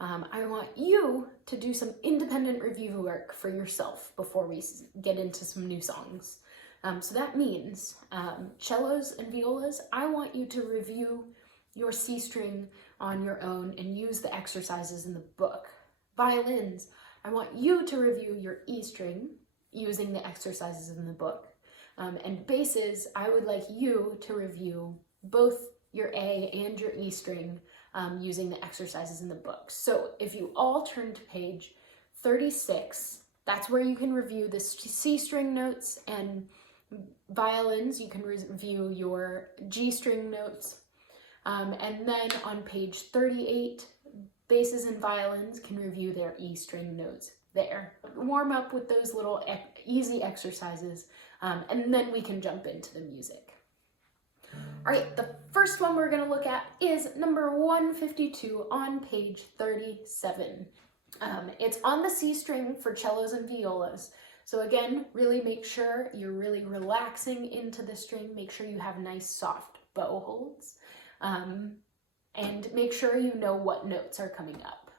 I want you to do some independent review work for yourself before we get into some new songs. So that means cellos and violas, I want you to review your C string on your own and use the exercises in the book. Violins, I want you to review your E string using the exercises in the book. And basses, I would like you to review both your A and your E string using the exercises in the book. So if you all turn to page 36, that's where you can review the C string notes, and violins, you can review your G string notes. And then on page 38, basses and violins can review their E string notes there. Warm up with those little easy exercises, and then we can jump into the music. All right, the first one we're gonna look at is number 152 on page 37. It's on the C string for cellos and violas. So again, really make sure you're really relaxing into the string. Make sure you have nice soft bow holds. And make sure you know what notes are coming up.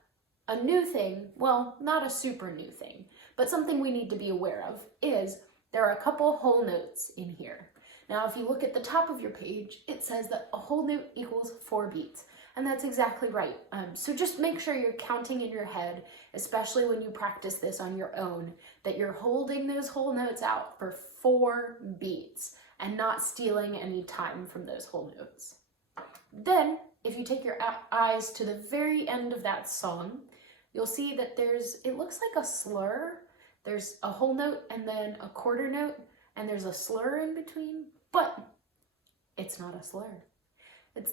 A new thing, well, not a super new thing, but something we need to be aware of is there are a couple whole notes in here. Now, if you look at the top of your page, it says that a whole note equals 4 beats, and that's exactly right. So just make sure you're counting in your head, especially when you practice this on your own, that you're holding those whole notes out for 4 beats and not stealing any time from those whole notes. Then, if you take your eyes to the very end of that song, you'll see that it looks like a slur. There's a whole note and then a quarter note, and there's a slur in between, but it's not a slur.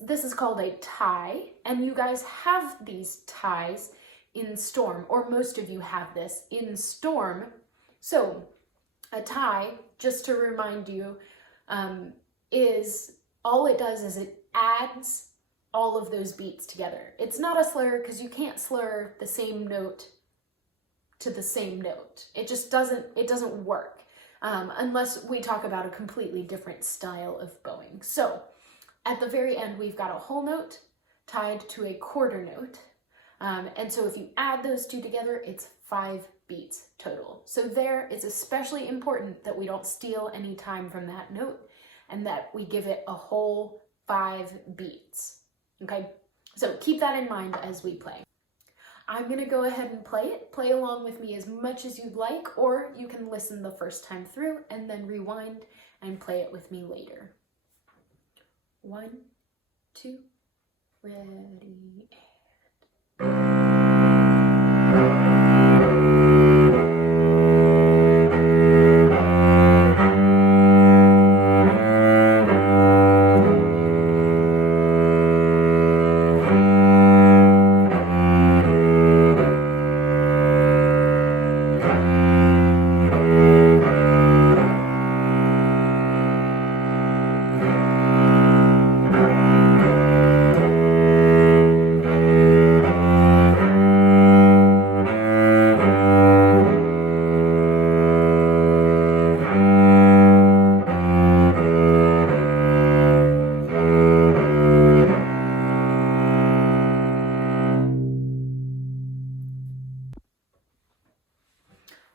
This is called a tie, and you guys have these ties in Storm, or most of you have this in Storm. So a tie, just to remind you, is all it does is it adds all of those beats together. It's not a slur because you can't slur the same note to the same note. It just doesn't work unless we talk about a completely different style of bowing. So at the very end, we've got a whole note tied to a quarter note. And so if you add those two together, it's 5 beats total. So there, it's especially important that we don't steal any time from that note and that we give it a whole 5 beats, okay? So keep that in mind as we play. I'm gonna go ahead and play along with me as much as you'd like, or you can listen the first time through and then rewind and play it with me later. 1, 2, ready,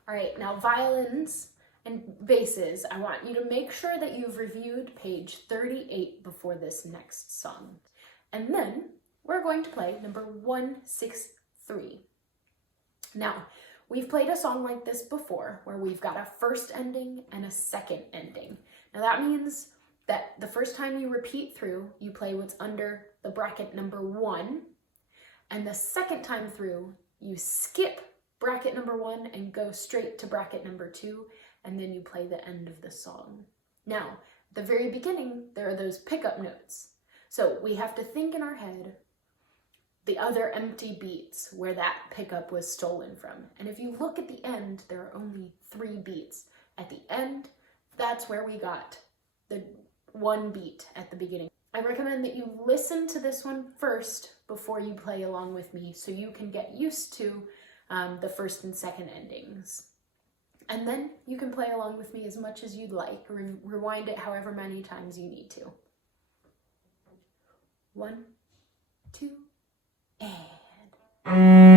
All right, now violins and basses, I want you to make sure that you've reviewed page 38 before this next song. And then we're going to play number 163. Now, we've played a song like this before where we've got a first ending and a second ending. Now that means that the first time you repeat through, you play what's under the bracket number 1, and the second time through, you skip bracket number 1 and go straight to bracket number 2, and then you play the end of the song. Now, at the very beginning, there are those pickup notes. So we have to think in our head the other empty beats where that pickup was stolen from. And if you look at the end, there are only 3 beats. At the end, that's where we got the 1 beat at the beginning. I recommend that you listen to this one first before you play along with me so you can get used to the first and second endings. And then you can play along with me as much as you'd like. Rewind it however many times you need to. 1, 2, and...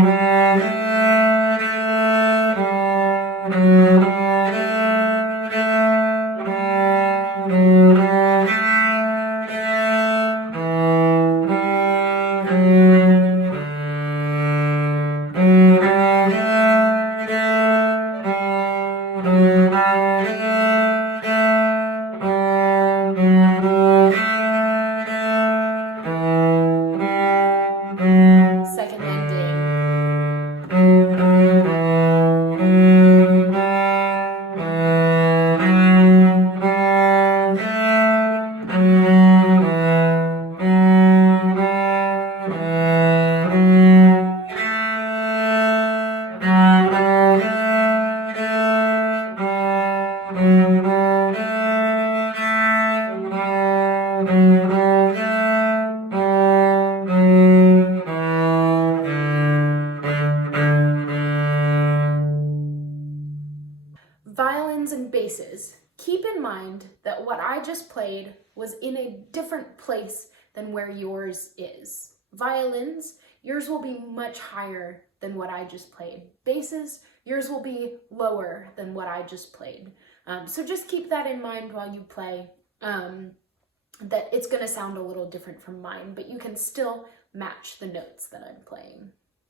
basses, keep in mind that what I just played was in a different place than where yours is. Violins, yours will be much higher than what I just played. Basses, yours will be lower than what I just played. So just keep that in mind while you play, that it's going to sound a little different from mine, but you can still match the notes that I'm playing.